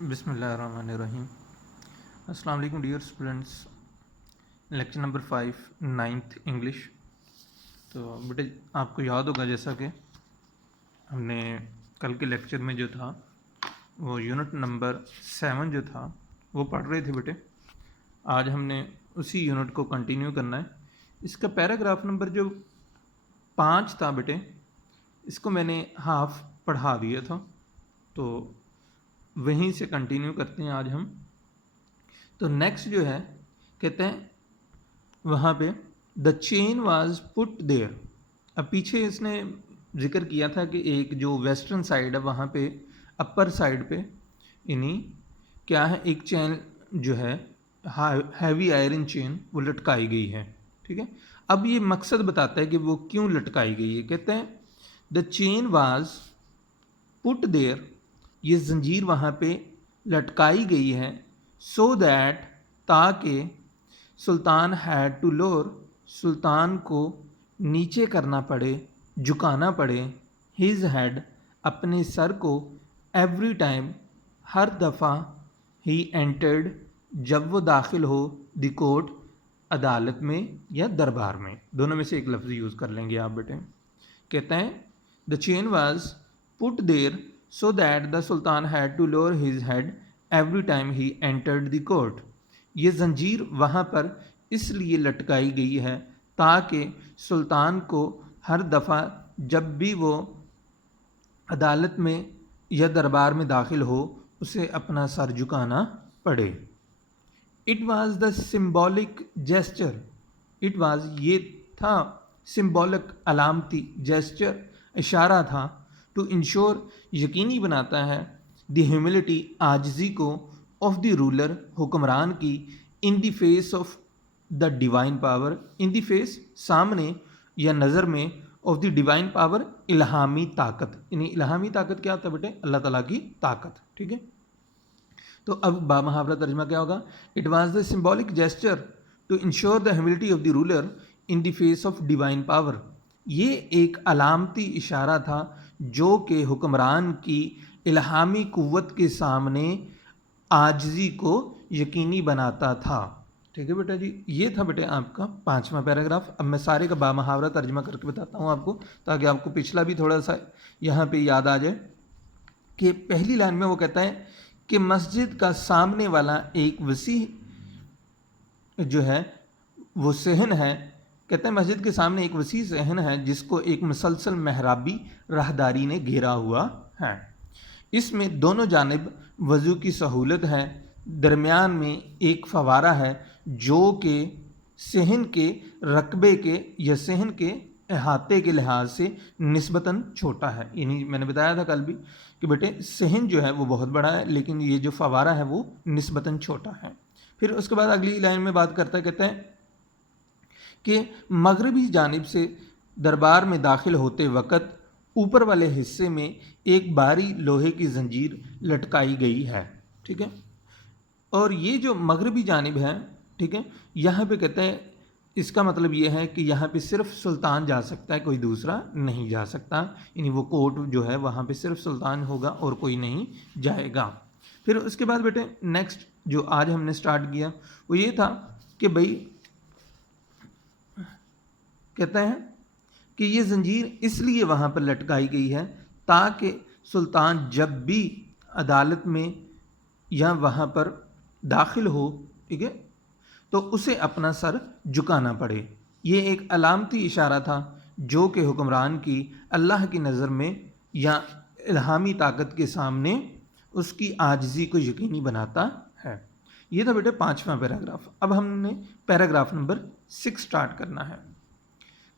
بسم اللہ الرحمن الرحیم. السلام علیکم dear students. Lecture number 5 9th English. تو بیٹے آپ کو یاد ہوگا جیسا کہ ہم نے کل کے لیکچر میں جو تھا وہ یونٹ نمبر 7 جو تھا وہ پڑھ رہے تھے بیٹے. آج ہم نے اسی یونٹ کو کنٹینیو کرنا ہے. اس کا پیراگراف نمبر جو 5 تھا بیٹے اس کو میں نے ہاف پڑھا دیا تھا, تو وہیں سے کنٹینیو کرتے ہیں آج ہم. تو نیکسٹ جو ہے کہتے ہیں وہاں پہ دا چین واز پٹ دیئر. اب پیچھے اس نے ذکر کیا تھا کہ ایک جو ویسٹرن سائڈ ہے وہاں پہ اپر سائڈ پہ یعنی کیا ہے ایک چین جو ہے ہیوی آئرن چین وہ لٹکائی گئی ہے. ٹھیک ہے, اب یہ مقصد بتاتا ہے کہ وہ کیوں لٹکائی گئی ہے. کہتے ہیں the chain was put their, یہ زنجیر وہاں پہ لٹکائی گئی ہے, سو دیٹ تاکہ سلطان ہیڈ ٹو لور, سلطان کو نیچے کرنا پڑے, جھکانا پڑے, ہز ہیڈ اپنے سر کو, ایوری ٹائم ہر دفعہ, ہی انٹرڈ جب وہ داخل ہو, دی کورٹ عدالت میں یا دربار میں, دونوں میں سے ایک لفظ یوز کر لیں گے آپ بیٹے. کہتے ہیں the chain was put there so that the sultan had to lower his head every time he entered the court. یہ زنجیر وہاں پر اس لیے لٹکائی گئی ہے تاکہ سلطان کو ہر دفعہ جب بھی وہ عدالت میں یا دربار میں داخل ہو اسے اپنا سر جھکانا پڑے. It was the symbolic gesture. It was یہ تھا symbolic علامتی, gesture اشارہ تھا, ٹو انشور یقینی بناتا ہے, دی ہیوملٹی عاجزی کو, آف دی رولر حکمران کی, in the face of the divine power, in the face سامنے یا نظر میں, آف دی ڈیوائن پاور الہامی طاقت. یعنی الہامی طاقت کیا ہوتا ہے بیٹے؟ اللہ تعالیٰ کی طاقت. ٹھیک ہے, تو اب بامحاورہ ترجمہ کیا ہوگا؟ It was the symbolic gesture to ensure the humility of the ruler in the face of divine power. یہ ایک علامتی اشارہ تھا جو کہ حکمران کی الہامی قوت کے سامنے عاجزی کو یقینی بناتا تھا. ٹھیک ہے بیٹا جی, یہ تھا بیٹے آپ کا 5واں پیراگراف. اب میں سارے کا بامحاورہ ترجمہ کر کے بتاتا ہوں آپ کو تاکہ آپ کو پچھلا بھی تھوڑا سا یہاں پہ یاد آ جائے. کہ پہلی لائن میں وہ کہتا ہے کہ مسجد کا سامنے والا ایک وسیع جو ہے وہ صحن ہے. کہتے ہیں مسجد کے سامنے ایک وسیع صحن ہے جس کو ایک مسلسل محرابی راہداری نے گھیرا ہوا ہے. اس میں دونوں جانب وضو کی سہولت ہے, درمیان میں ایک فوارہ ہے جو کہ صحن کے رقبے کے یا صحن کے احاطے کے لحاظ سے نسبتاً چھوٹا ہے. یعنی میں نے بتایا تھا کل بھی کہ بیٹے صحن جو ہے وہ بہت بڑا ہے لیکن یہ جو فوارہ ہے وہ نسبتاً چھوٹا ہے. پھر اس کے بعد اگلی لائن میں بات کرتا ہے, کہتے ہیں کہ مغربی جانب سے دربار میں داخل ہوتے وقت اوپر والے حصے میں ایک بھاری لوہے کی زنجیر لٹکائی گئی ہے. ٹھیک ہے, اور یہ جو مغربی جانب ہے, ٹھیک ہے, یہاں پہ کہتے ہیں اس کا مطلب یہ ہے کہ یہاں پہ صرف سلطان جا سکتا ہے, کوئی دوسرا نہیں جا سکتا. یعنی وہ کورٹ جو ہے وہاں پہ صرف سلطان ہوگا اور کوئی نہیں جائے گا. پھر اس کے بعد بیٹے نیکسٹ جو آج ہم نے سٹارٹ کیا وہ یہ تھا کہ بھئی کہتے ہیں کہ یہ زنجیر اس لیے وہاں پر لٹکائی گئی ہے تاکہ سلطان جب بھی عدالت میں یا وہاں پر داخل ہو, ٹھیک ہے, تو اسے اپنا سر جھکانا پڑے. یہ ایک علامتی اشارہ تھا جو کہ حکمران کی اللہ کی نظر میں یا الہامی طاقت کے سامنے اس کی عاجزی کو یقینی بناتا ہے. یہ تھا بیٹے 5واں پیراگراف. اب ہم نے پیراگراف نمبر 6 سٹارٹ کرنا ہے.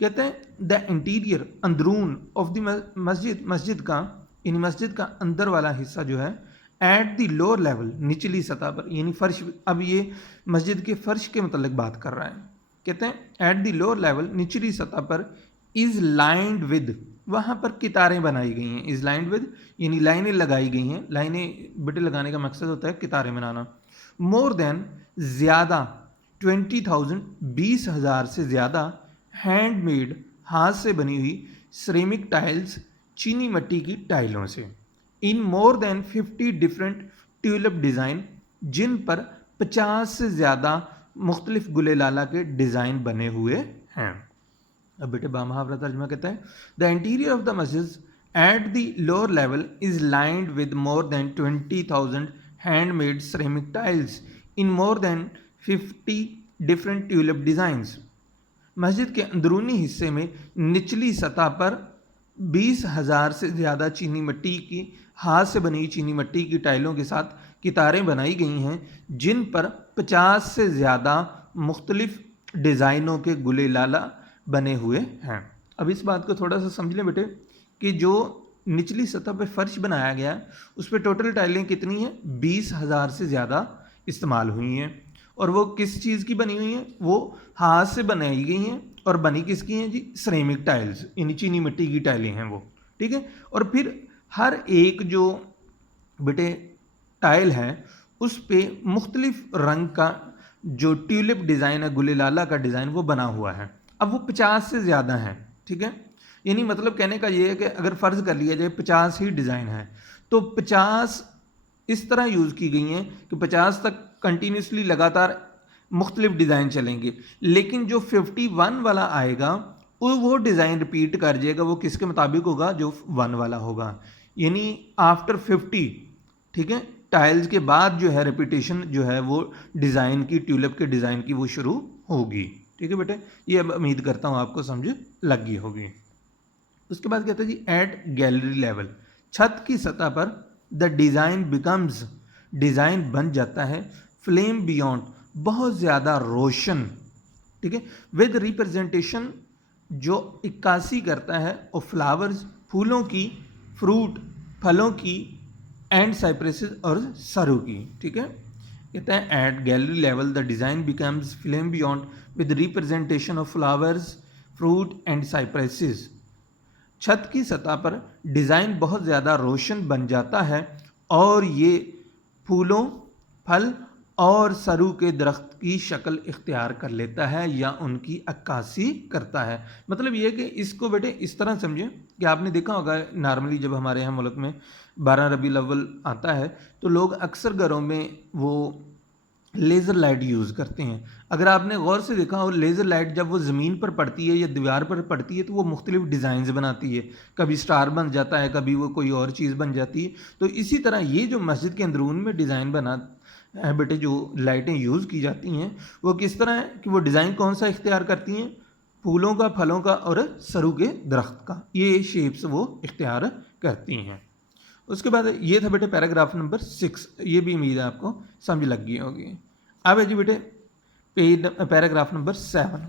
کہتے ہیں دا انٹیریئر, اندرون, آف دی مسجد, مسجد کا یعنی مسجد کا اندر والا حصہ جو ہے, ایٹ دی لوور لیول, نچلی سطح پر یعنی فرش. اب یہ مسجد کے فرش کے متعلق بات کر رہا ہے. کہتے ہیں ایٹ دی لوور لیول, نچلی سطح پر, از لائنڈ ود, وہاں پر قطاریں بنائی گئی ہیں. از لائنڈ ود یعنی لائنیں لگائی گئی ہیں. لائنیں بیٹے لگانے کا مقصد ہوتا ہے قطاریں بنانا. مور دین زیادہ, 20,000 20,000 سے زیادہ, ہینڈ میڈ ہاتھ سے بنی ہوئی سریمک ٹائلز, چینی مٹی کی ٹائلوں سے, ان مور دین 50 ڈفرینٹ ट्यूलिप डिज़ाइन जिन पर 50 से ज़्यादा मुख्तलिफ गुले लाला के डिज़ाइन बने हुए हैं। अब बेटे बामुहावरा तर्जुमा कहता है द इंटीरियर ऑफ द मस्जिद at the lower level is lined with more than 20,000 handmade ceramic tiles in more than 50 different tulip designs. मस्जिद के अंदरूनी हिस्से में निचली सतह पर 20,000 से ज़्यादा चीनी मिट्टी की हाथ से बनी चीनी मिट्टी की टाइलों के साथ कितारें बनाई गई हैं जिन पर 50 से ज़्यादा मुख्तलिफ डिज़ाइनों के गुले लाला बने हुए हैं। अब इस बात को थोड़ा सा समझ लें बेटे कि जो निचली सतह पर फर्श बनाया गया है उस पर टोटल टाइलें कितनी हैं, 20,000 से ज़्यादा इस्तेमाल हुई हैं। और वो किस चीज़ की बनी हुई हैं, वो हाथ से बनाई गई हैं और बनी किसकी हैं जी, सिरेमिक टाइल्स, यानी चीनी मिट्टी की टाइलें हैं वो, ठीक है। और फिर हर एक जो बेटे टाइल है उस पे मुख्तलिफ रंग का जो ट्यूलिप डिज़ाइन है, गुले लाला का डिज़ाइन वो बना हुआ है। अब वो 50 से ज़्यादा है, ठीक है। यानी मतलब कहने का ये है कि अगर फ़र्ज़ कर लिया जाए 50 ही डिज़ाइन है तो 50 इस तरह यूज़ की गई हैं कि 50 तक कंटिन्यूसली लगातार मुख्तलिफ डिज़ाइन चलेंगे, लेकिन जो 51 वाला आएगा वो डिज़ाइन रिपीट कर जाएगा, वो किसके मुताबिक होगा, जो 1 वाला होगा। यानी आफ्टर 50, ठीक है, टाइल्स के बाद जो है रिपीटेशन जो है वो डिज़ाइन की, ट्यूलिप के डिज़ाइन की वो शुरू होगी, ठीक है बेटे। ये अब उम्मीद करता हूँ आपको समझ लग गई होगी। उसके बाद कहते हैं जी एट गैलरी लेवल, छत की सतह पर द डिज़ाइन बिकम्स, डिज़ाइन बन जाता है फ्लेम बियॉन्ड, बहुत ज़्यादा रोशन, ठीक है, विद रिप्रेजेंटेशन जो इक्कासी करता है और फ्लावर्स, फूलों की, फ्रूट, फलों की, एंड साइप्रेसेस और सरू की, ठीक है। कहते हैं at gallery level the design becomes flame beyond with representation of flowers, fruit and cypresses. छत की सतह पर डिज़ाइन बहुत ज़्यादा रोशन बन जाता है और ये फूलों, फल और सरू के दरख्त की शक्ल इख्तियार कर लेता है या उनकी अक्कासी करता है। मतलब ये कि इसको बेटे इस तरह समझें कि आपने देखा होगा नॉर्मली जब हमारे यहाँ मुल्क में 12 रबीउल अव्वल आता है तो लोग अक्सर घरों में वो लेज़र लाइट यूज़ करते हैं। अगर आपने गौर से देखा हो, लेज़र लाइट जब वो ज़मीन पर पड़ती है या दीवार पर पड़ती है तो वो मुख्तलिफ डिज़ाइंस बनाती है, कभी स्टार बन जाता है, कभी वो कोई और चीज़ बन जाती है। तो इसी तरह ये जो मस्जिद के अंदरून में डिज़ाइन बना है बेटे, जो लाइटें यूज़ की जाती हैं वो किस तरह है कि वो डिज़ाइन कौन सा इख्तियार करती हैं, फूलों का, फलों का और सरू के दरख्त का, ये शेप्स वो इख्तियार करती हैं। उसके बाद ये था बेटे पैराग्राफ नंबर 6, ये भी उम्मीद है आपको समझ लग गई होगी। अब है जी बेटे पैराग्राफ नंबर 7,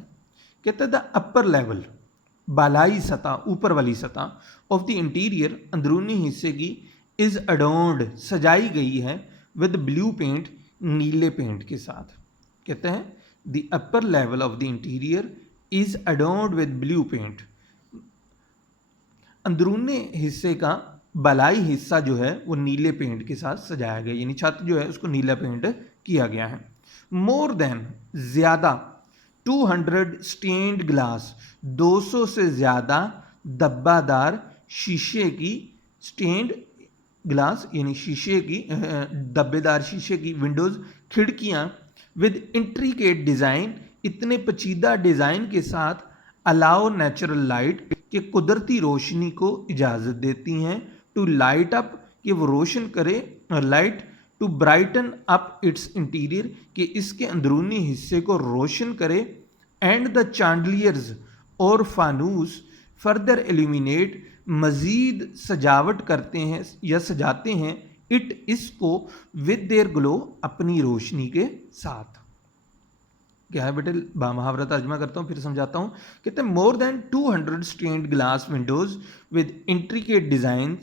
कहते हैं द अपर लेवल, बालाई सतह, ऊपर वाली सतह, ऑफ द इंटीरियर, अंदरूनी हिस्से की, इज़ अडोन्ड, सजाई गई है, विद ब्लू पेंट, नीले पेंट के साथ। कहते हैं the upper level of the interior is adorned with blue paint, अंदरूनी हिस्से का बलाई हिस्सा जो है वो नीले पेंट के साथ सजाया गया, यानी छत जो है उसको नीला पेंट किया गया है। मोर देन, ज़्यादा, 200 स्टेन्ड ग्लास, 200 से ज़्यादा धब्बादार शीशे की, स्टेन्ड ग्लास यानी शीशे की, धब्बेदार शीशे की विंडोज़, खिड़कियाँ, विद इंट्रिकेट डिज़ाइन, इतने पेचीदा डिज़ाइन के साथ, अलाउ नेचुरल लाइट, कि कुदरती रोशनी को इजाज़त देती हैं, टू लाइट अप, कि वो रोशन करे, light to brighten up its interior, कि इसके अंदरूनी हिस्से को रोशन करे, एंड द चांडलियर्स, और फानूस, फर्दर एल्यूमिनेट, मज़ीद सजावट करते हैं या सजाते हैं, इट, इसको, विद देयर ग्लो, अपनी रोशनी के साथ। क्या है बेटे, बामुहावरा तर्जुमा करता हूँ फिर समझाता हूँ। कहते हैं more than 200 stained glass windows with intricate design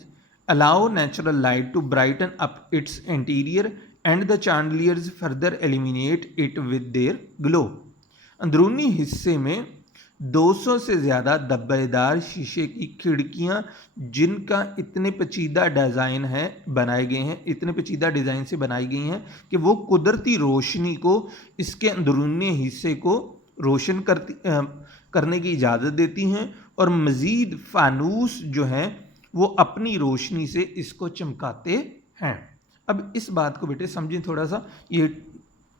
allow natural light to brighten up its interior, and the chandeliers further eliminate it with their glow. अंदरूनी हिस्से में 200 से ज़्यादा धब्बेदार शीशे की खिड़कियाँ, जिनका इतने पेचीदा डिज़ाइन है, बनाए गए हैं, इतने पेचीदा डिज़ाइन से बनाई गई हैं कि वो कुदरती रोशनी को, इसके अंदरूनी हिस्से को रोशन करने की इजाज़त देती हैं, और मज़ीद फानूस जो हैं वो अपनी रोशनी से इसको चमकाते हैं। अब इस बात को बेटे समझें थोड़ा सा, ये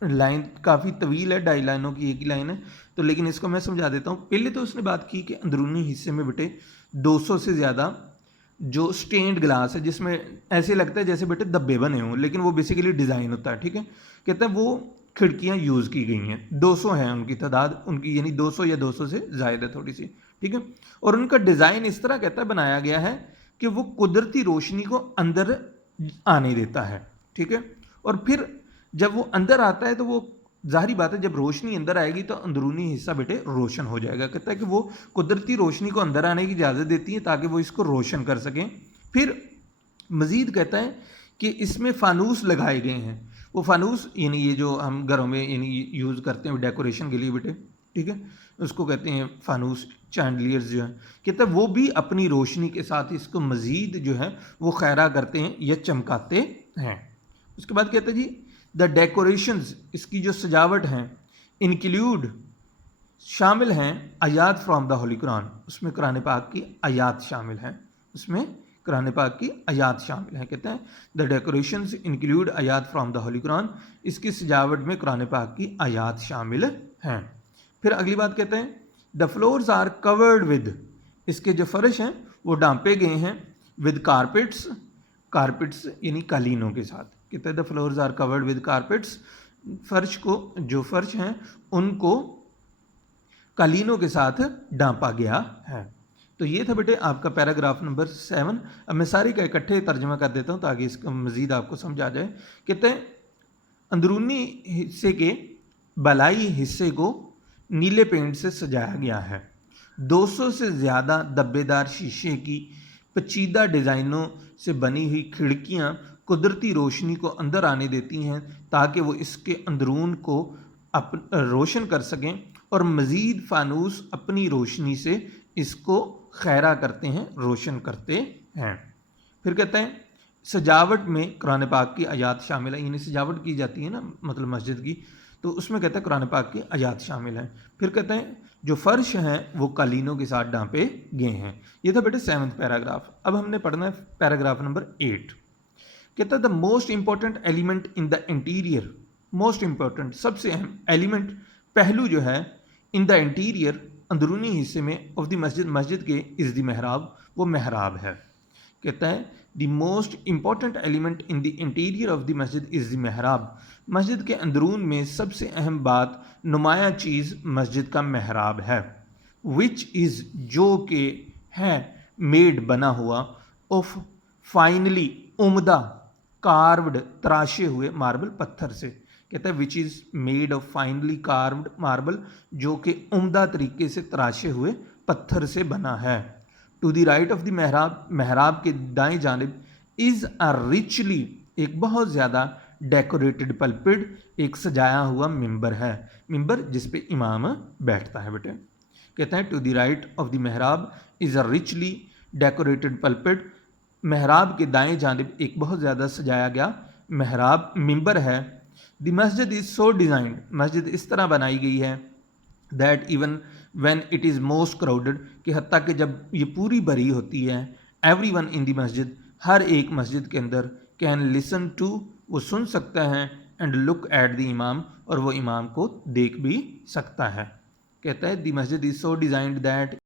लाइन काफ़ी तवील है, 2.5 लाइनों की एक ही लाइन है, तो लेकिन इसको मैं समझा देता हूँ। पहले तो उसने बात की कि अंदरूनी हिस्से में बेटे 200 से ज़्यादा जो स्टेन्ड ग्लास है, जिसमें ऐसे लगता है जैसे बेटे धब्बे बने हों, लेकिन वो बेसिकली डिज़ाइन होता है, ठीक है। कहते हैं वो खिड़कियाँ यूज़ की गई हैं, 200 हैं उनकी तादाद, उनकी यानी 200 या 200 से ज़ायद है थोड़ी सी, ठीक है। और उनका डिज़ाइन इस तरह कहता है बनाया गया है कि वो कुदरती रोशनी को अंदर आने देता है, ठीक है। और फिर जब वो अंदर आता है तो वो ज़ाहिरी बात है, जब रोशनी अंदर आएगी तो अंदरूनी हिस्सा बेटे रोशन हो जाएगा। कहता है कि वो कुदरती रोशनी को अंदर आने की इजाज़त देती है ताकि वो इसको रोशन कर सकें। फिर मज़ीद कहता है कि इसमें फ़ानूस लगाए गए हैं। वो फ़ानूस यानी ये जो हम घरों में यानी यूज़ करते हैं डेकोरेशन के लिए बेटे, ठीक है, उसको कहते हैं फ़ानूस, चैंडलियर्स जो है। कहता है वो भी अपनी रोशनी के साथ इसको मज़ीद जो है वो खैरा करते हैं या चमकाते हैं। उसके बाद कहते हैं जी द डेकोरेशंस, इसकी जो सजावट हैं, इंक्लूड शामिल हैं आयात फ्रॉम द होली कुरान, उसमें कुरान पाक की आयात शामिल हैं, उसमें कुरान पाक की आयात शामिल हैं। कहते हैं द डेकोरेशंस इंक्लूड आयात फ्रॉम द होली कुरान, इसकी सजावट में कुरान पाक की आयात शामिल हैं। फिर अगली बात कहते हैं the floors are covered with, इसके जो फर्श हैं वो डांपे गए हैं विद कारपेट्स, कारपेट्स यानी कालीनों के साथ। कहते हैं the floors are covered with carpets, फर्श को जो फर्श हैं उनको कालीनों के साथ डांपा गया है। तो ये था बेटे आपका पैराग्राफ नंबर 7। अब मैं सारी का इकट्ठे तर्जमा कर देता हूँ ताकि इसका मज़ीद आपको समझ आ जाए। कहते हैं अंदरूनी हिस्से के बलाई हिस्से को नीले पेंट से सजाया गया है। 200 से ज़्यादा धब्बेदार शीशे की पेचीदा डिज़ाइनों से बनी हुई खिड़कियाँ कुदरती रोशनी को अंदर आने देती हैं ताकि वो इसके अंदरून को रोशन कर सकें, और मज़ीद फ़ानूस अपनी रोशनी से इसको खैरा करते हैं, रोशन करते हैं। फिर कहते हैं सजावट में कुरान पाक की आयात शामिल है, यानी सजावट की जाती है ना मतलब मस्जिद की, तो उसमें कहते हैं कुरान पाक की आयात शामिल है। फिर कहते हैं जो फ़र्श हैं वो कालीनों के साथ डांपे गए हैं। ये था बेटे 7th पैराग्राफ। अब हमने पढ़ना है पैराग्राफ नंबर 8। कहता है the most important element in the interior, most important सबसे अहम एलिमेंट पहलू जो है इन द इंटीरियर अंदरूनी हिस्से में ऑफ द मस्जिद, मस्जिद के इज़ द महराब, वो महराब है। कहता है the most important element in the interior of the मस्जिद इज़ द महराब, मस्जिद के अंदरून में सबसे अहम बात नुमाया चीज़ मस्जिद का महराब है। विच इज़ जो कि है मेड बना हुआ ऑफ फाइनली उम्दा कार्व्ड तराशे हुए मार्बल पत्थर से। कहता है which is made of finally carved marble, जो कि उम्दा तरीके से तराशे हुए पत्थर से बना है। To the right of the महराब, महराब के दाएं जानिब इज़ अ रिचली, एक बहुत ज़्यादा डेकोरेटेड पल्पिड, एक सजाया हुआ मिंबर है, मिंबर जिस पे इमाम बैठता है बेटे। कहते हैं to the right of the महराब is a richly decorated pulpit, महराब के दाएं जानिब एक बहुत ज़्यादा सजाया गया महराब मिंबर है। द मस्जिद इज़ सो डिज़ाइंड, मस्जिद इस तरह बनाई गई है that even when it is most crowded, कि हत्ता कि जब ये पूरी भरी होती है, एवरी वन इन द मस्जिद, हर एक मस्जिद के अंदर, कैन लिसन टू, वो सुन सकता है, एंड लुक एट द इमाम, और वो इमाम को देख भी सकता है। कहता है द मस्जिद इज़ सो डिज़ाइंड दैट